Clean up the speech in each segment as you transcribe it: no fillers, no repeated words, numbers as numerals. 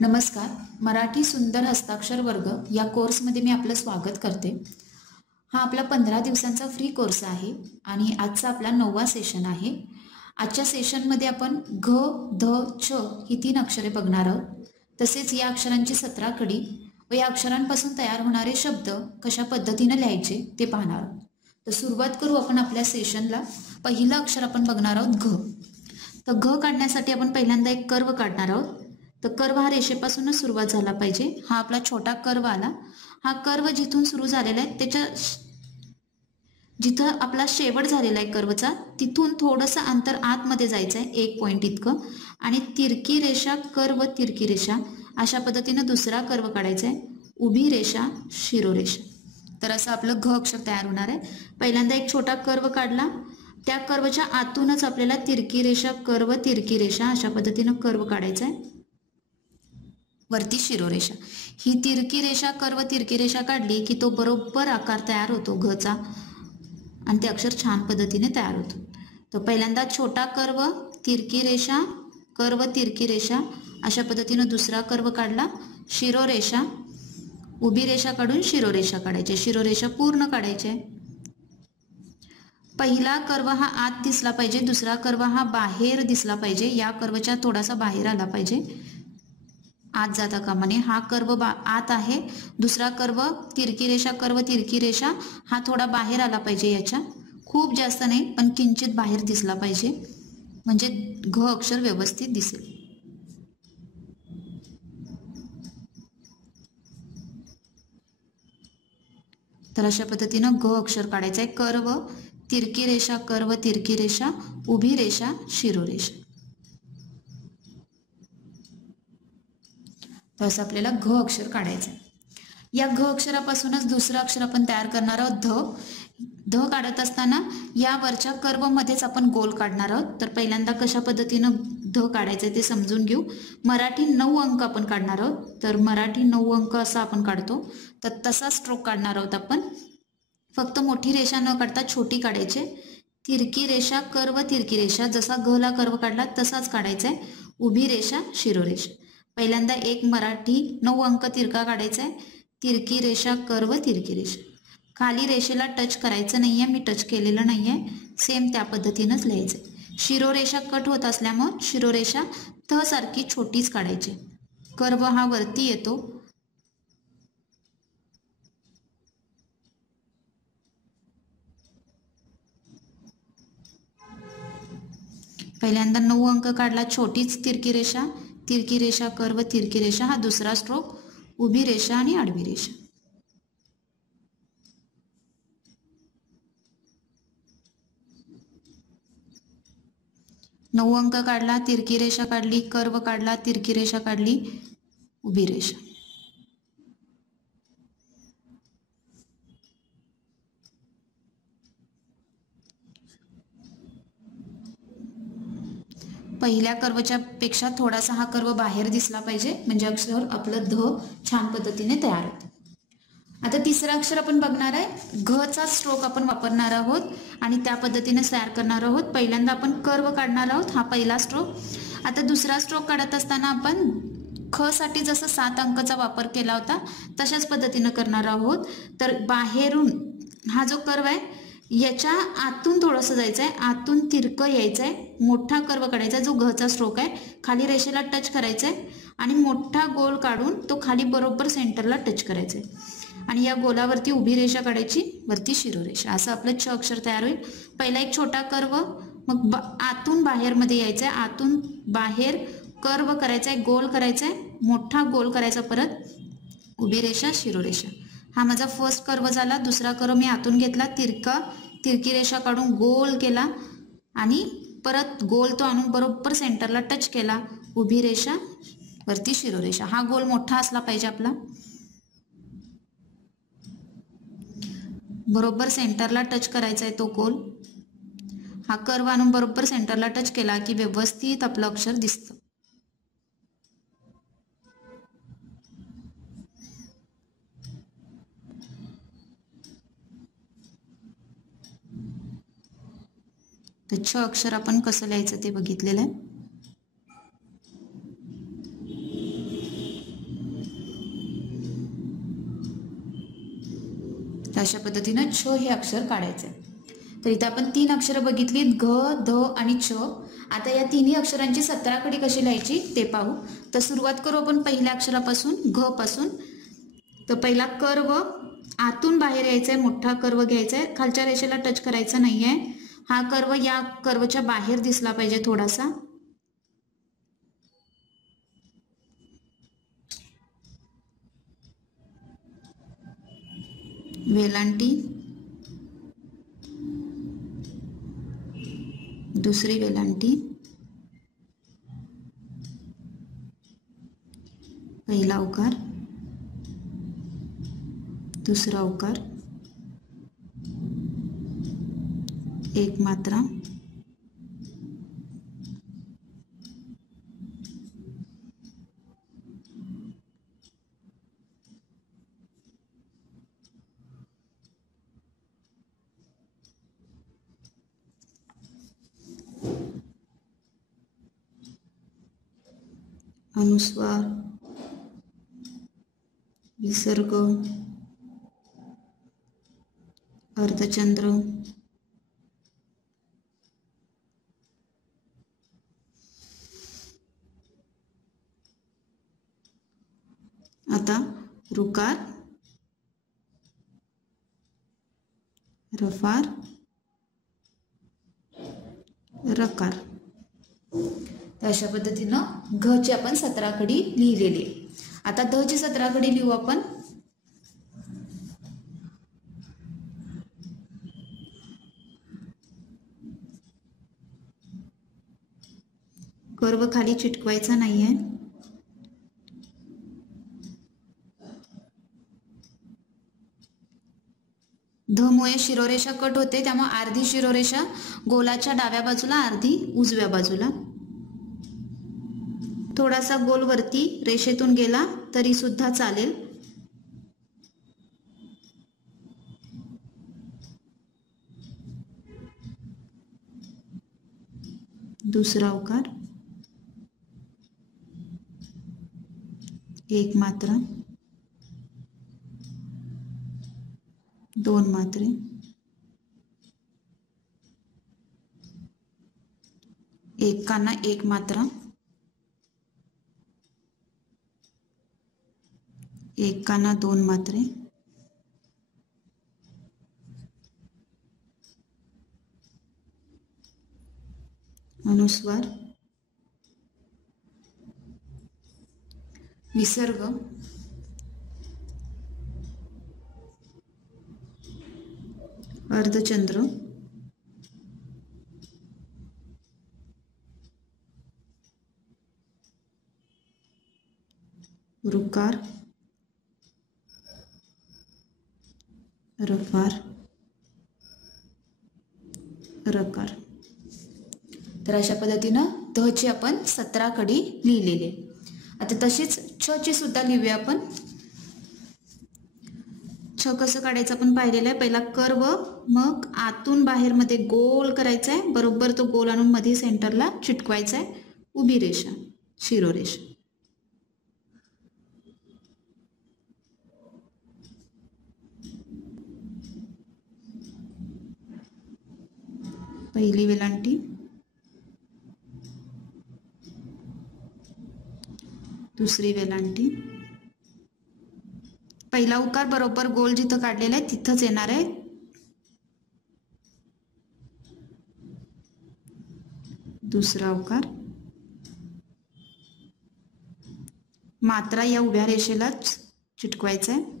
नमस्कार. मराठी सुंदर हस्ताक्षर वर्ग या कोर्समध्ये मी आपलं स्वागत करते. हा आपला 15 दिवसांचा फ्री कोर्स आहे आणि आजचा आपला 9वा सेशन आहे. आजच्या सेशनमध्ये आपण घ, ध, छ ही 3 अक्षरे बघणार आहोत. तसेच या अक्षरांची 17 कडी व या अक्षरांपासून तयार होणारे शब्द कशा पद्धतीने लिहायचे ते पाहणार आहोत. तर सुरुवात करू आपण आपल्या सेशनला. पहिलं अक्षर आपण बघणार आहोत घ. तर घ काढण्यासाठी आपण पहिल्यांदा एक कर्व काढणार आहोत. तर कर्व हा रेषेपासूनच सुरुवात झाला पाहिजे. हा आपला छोटा कर्व आला. हा कर्व जिथून सुरू झालेला आहे त्याच्या जिथं आपला शेवट झालेला आहे कर्वचा तिथून थोडंसं अंतर आतमध्ये जायचं आहे, 1 पॉइंट इतकं. आणि तिरकी रेषा कर्व तिरकी रेषा अशा पद्धतीनं दुसरा कर्व काढायचा आहे, उभी रेषा शिरोरेषा. तर असं आपलं घ अक्षर तयार होणार आहे. पहिल्यांदा एक छोटा कर्व काढला, त्या कर्वच्या आतूनच आपल्याला तिरकी रेषा कर्व तिरकी रेषा अशा पद्धतीनं कर्व काढायचा आहे, वरती शिरोरेषा. ही तिरकी रेषा कर्व तिरकी रेषा काढली की तो बरोबर आकार तयार होतो घचा आणि ते अक्षर छान पद्धतीने तयार होतो. तर पहिल्यांदा छोटा कर्व तिरकी रेषा कर्व तिरकी रेषा अशा पद्धतीनं दुसरा कर्व काढला, शिरोरेषा उभी रेषा काढून शिरोरेषा काढायची, शिरोरेषा पूर्ण काढायची. पहिला कर्व हा आत दिसला पाहिजे, दुसरा कर्व हा बाहेर दिसला पाहिजे, या कर्वच्या थोडासा बाहेर आला पाहिजे, आत जाता कामा नये. हा कर्व आत आहे, दुसरा कर्व तिरकी रेषा कर्व तिरकी रेषा हा थोडा बाहेर आला पाहिजे, याच्या खूप जास्त नाही पण किंचित बाहेर दिसला पाहिजे, म्हणजे घ अक्षर व्यवस्थित दिसेल. तर अशा पद्धतीनं घ अक्षर काढायचं आहे. कर्व तिरकी रेषा कर्व तिरकी रेषा उभी रेषा शिरोरेषा. तर असं आपल्याला घ अक्षर काढायचं आहे. या घ अक्षरापासूनच दुसरं अक्षर आपण तयार करणार आहोत ध. ध काढत असताना या वरच्या कर्व मध्येच आपण गोल काढणार आहोत. तर पहिल्यांदा कशा पद्धतीनं ध काढायचं ते समजून घेऊ. मराठी 9 अंक आपण काढणार आहोत. तर मराठी 9 अंक असा आपण काढतो, तर तसा स्ट्रोक काढणार आहोत आपण. फक्त मोठी रेषा न काढता छोटी काढायची. तिरकी रेषा कर्व तिरकी रेषा जसा घ ला कर्व काढला तसाच काढायचा आहे, उभी रेषा शिरोरेषा. पहिल्यांदा एक मराठी 9 अंक तिरका काढायचा आहे, तिरकी रेषा कर्व तिरकी रेषा. खाली रेषेला टच करायचं नाहीये, मी टच केलेलं नाहीये, सेम त्या पद्धतीनंच लिहायचं. शिरोरेषा कट होत असल्यामुळे शिरोरेषा थ सारखी छोटीच काढायची. कर्व हा वरती येतो, पहिल्यांदा 9 अंक काढला, छोटीच तिरकी रेषा कर्व तिरकी रेषा हा दुसरा स्ट्रोक, उभी रेषा आणि आडवी रेषा. नऊ अंक काढला, तिरकी रेषा काढली, कर्व काढला, तिरकी रेषा काढली, उभी रेषा. पहिल्या कर्वच्या पेक्षा थोडासा हा कर्व बाहेर दिसला पाहिजे, म्हणजे अक्षर आपलं ध छान पद्धतीने तयार होतं. आता तिसरं अक्षर आपण बघणार आहे. घ चा स्ट्रोक आपण वापरणार आहोत आणि त्या पद्धतीने तयार करणार आहोत. पहिल्यांदा आपण कर्व काढणार आहोत, हा पहिला स्ट्रोक. आता दुसरा स्ट्रोक काढत असताना आपण ख साठी जसं 7 अंकाचा वापर केला होता तशाच पद्धतीनं करणार आहोत. तर बाहेरून हा जो कर्व आहे याच्या आतून थोडंसं जायचं आहे, आतून तिरकं यायचं आहे, मोठा कर्व काढायचा जो घ चा स्ट्रोक आहे, खाली रेषेला टच करायचं आहे आणि मोठा गोल काढून तो खाली बरोबर सेंटरला टच करायचा आहे आणि या गोलावरती उभी रेषा काढायची, वरती शिरोरेषा. असं आपलं छ अक्षर तयार होईल. पहिला एक छोटा कर्व, मग आतून बाहेर मध्ये यायचं आहे, आतून बाहेर कर्व करायचा आहे, गोल करायचा आहे, मोठा गोल करायचा, परत उभी रेषा शिरोरेषा. हा माझा फर्स्ट कर्व झाला. दुसरा कर्व मी आतून घेतला, तिरकी रेषा काढून गोल केला आणि परत गोल तो आणून बरोबर सेंटरला टच केला, उभी रेषा वरती शिरोरेषा. हा गोल मोठा असला पाहिजे आपला, बरोबर सेंटरला टच करायचा आहे तो गोल. हा कर्व आणून बरोबर सेंटरला टच केला की व्यवस्थित आपलं अक्षर दिसतं. तर छ अक्षर आपण कसं लिहायचं ते बघितलेलं आहे. तर अशा पद्धतीनं छ हे अक्षर काढायचं. तर इथं आपण 3 अक्षरं बघितलीत, घ, ध आणि छ. आता या तिन्ही अक्षरांची 17 कडी कशी लिहायची ते पाहू. तर सुरुवात करू आपण पहिल्या अक्षरापासून, घ पासून. तर पहिला कर्व आतून बाहेर यायचा आहे, मोठा कर्व घ्यायचा आहे, खालच्या रेषेला टच करायचा नाही आहे. हा कर्व या कर्वच्या बाहेर दिसला पाहिजे थोडासा. वेलांटी, दुसरी वेलांटी, पहिला उकार, दुसरा उकार, एक मात्रा, अनुस्वार, विसर्ग, अर्धचंद्र, आता रुकार, रफार, रकार. तर अशा पद्धतीनं घ ची आपण 17 कडी लिहिलेली. आता ध ची 17 कडी लिहू आपण. कर्व खाली चिटकवायचा नाहीये. ध मुळे शिरोरेषा कट होते, त्यामुळे अर्धी शिरोरेषा गोलाच्या डाव्या बाजूला, अर्धी उजव्या बाजूला. थोडासा गोल वरती रेषेतून गेला तरी सुद्धा चालेल. दुसरा उकार, एक मात्रा, दोन मात्रे, एक काना एक मात्रा, एक काना दोन मात्रे, अनुस्वार, विसर्ग, अर्धचंद्र, रुकार, रफार, रकार. तर अशा पद्धतीनं ध ची आपण 17 कडी लिहिलेली. आता तशीच छ ची सुद्धा लिहूया आपण. छ कसं काढायचं आपण पाहिलेलं आहे. पहिला कर्व, मग आतून बाहेर मध्ये गोल करायचा आहे, बरोबर तो गोल आणून मध्ये सेंटरला चिटकवायचा आहे. उभी रेषा, शिरोरेषा. पहिली वेलांटी, दुसरी वेलांटी, पहिला उकार बरोबर गोल जिथं काढलेला आहे तिथंच येणार आहे. दुसरा उकार, मात्रा या उभ्या रेषेलाच चिटकवायचा आहे.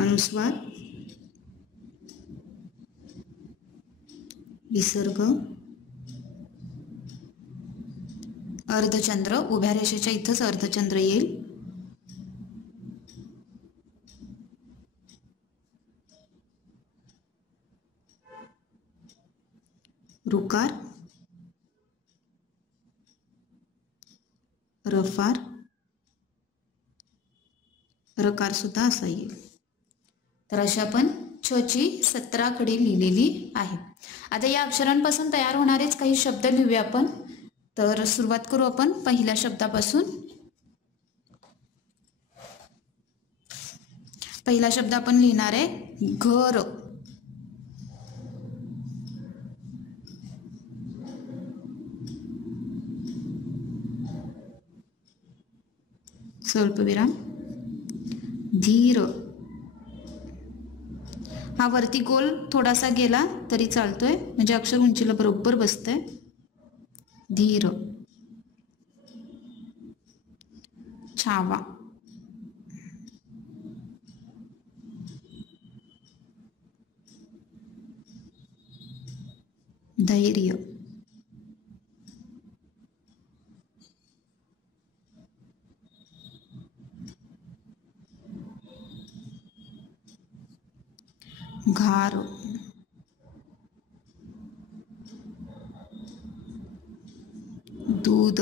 अनुस्वार, विसर्ग, अर्धचंद्र, उभ्या रेषेच्या इथंच अर्धचंद्र येईल. रुकार, रफार, रकार सुद्धा असा येईल. तर अशा आपण छ ची 17 कडे लिहिलेली आहे. आता या अक्षरांपासून तयार होणारेच काही शब्द लिहूया आपण. तर सुरुवात करू आपण पहिल्या शब्दापासून. पहिला शब्द आपण लिहिणार आहे घर. स्वल्पविराम. धीर. हा वरती गोल थोडासा गेला तरी चालतोय, म्हणजे अक्षर उंचीला बरोबर बसतंय. धीर. छावा. धैर्य. घार. दूध.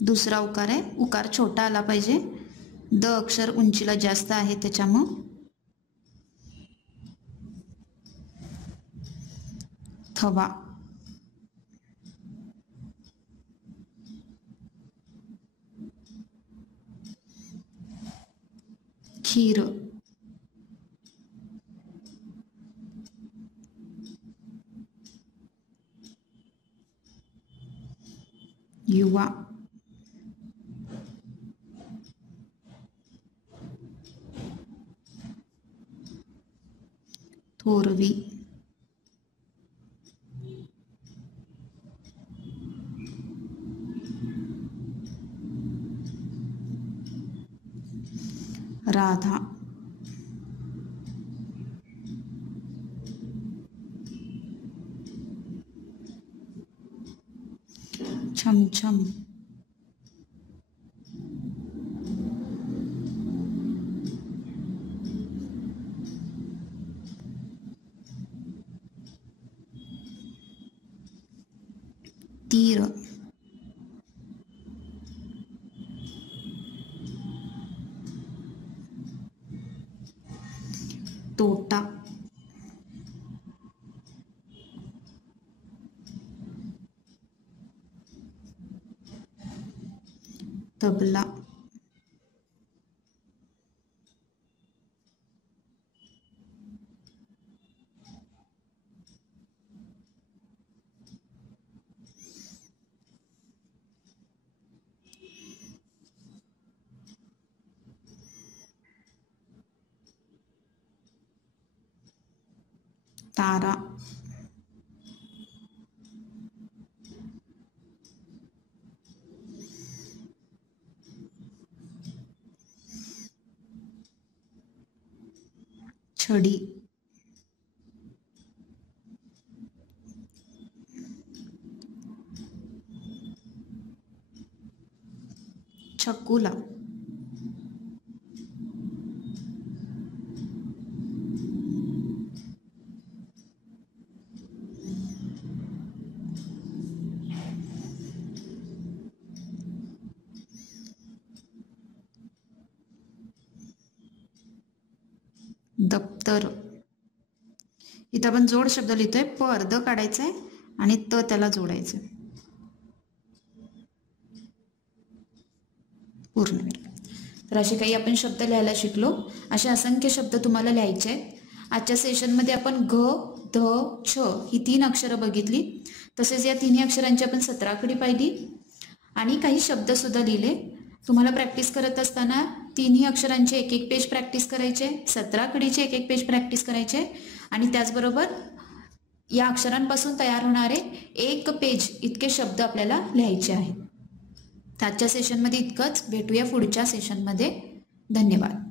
दुसरा उकार आहे, उकार छोटा आला पाहिजे, द अक्षर उंचीला जास्त आहे त्याच्यामुळं. थवा. खीर. युवा. थोरवी. राधा. छमछम. तीर. तोटा. तबला. तारा. छड़ी. छकुला. दप्तर. इथं आपण जोड शब्द लिहितोय, प अर्ध काढायचंय आणि त त्याला जोडायचंय. पूर्णविराम. तर असे काही आपण शब्द लिहायला शिकलो. असे असंख्य शब्द तुम्हाला लिहायचे आहेत. आजच्या सेशनमध्ये आपण घ, ध, छ ही 3 अक्षरं बघितली. तसेच या तिन्ही अक्षरांची आपण 17 कडे पाहिली आणि काही शब्द सुद्धा लिहिले. तुम्हाला प्रॅक्टिस करत असताना तिन्ही अक्षरांचे एक एक पेज प्रॅक्टिस करायचे, 17 कडीचे एक एक पेज प्रॅक्टिस करायचे आणि त्याचबरोबर या अक्षरांपासून तयार होणारे 1 पेज इतके शब्द आपल्याला लिहायचे आहेत. आजच्या सेशनमध्ये इतकंच. भेटूया पुढच्या सेशनमध्ये. धन्यवाद.